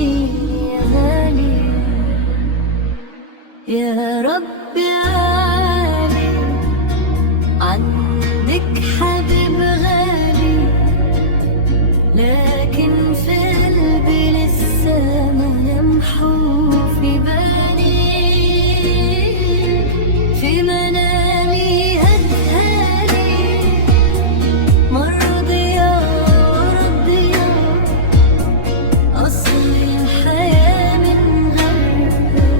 يا غالي. يا رب عالي عندك حبيب غالي، لكن في قلبي لسه ما يمحو في بالي. في منامي هدهالي مرضية وراضية، أصل الحياة من غيرها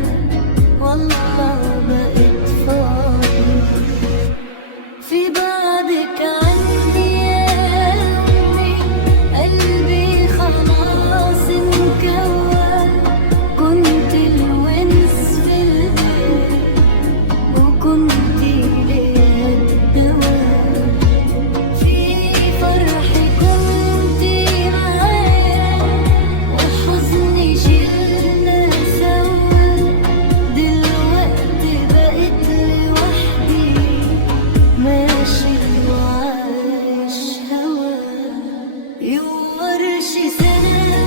والله بقت فاضية. في بعدك عندي يا أمي قلبي خلاص انكوى، كنت الونس في البيت وكنت ليا الدواء. في فرحي كنت معايا وحزني شلنا سوا، دلوقتي بقيت لوحدي ماشي وعايش هوا. يورش سنة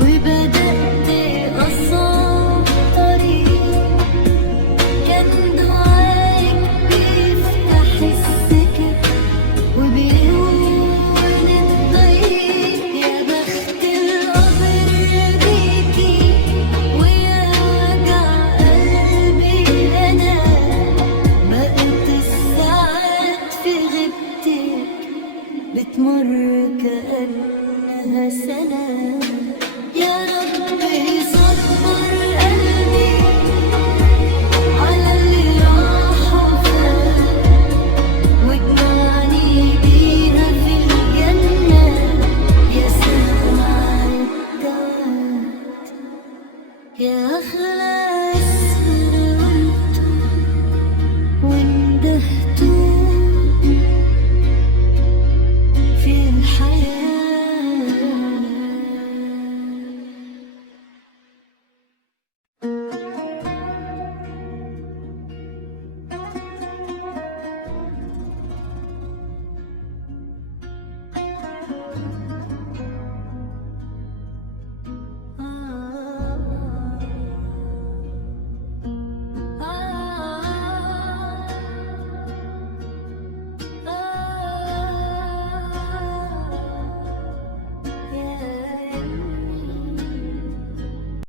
وبدأت أصعب طريق، كان دعائك بيفتح السكة وبيهون الضيق. يا بخت القبر بيكي ويا وجع قلبي أنا، بقت الساعات في غيبتك بتمر كأنها سنة.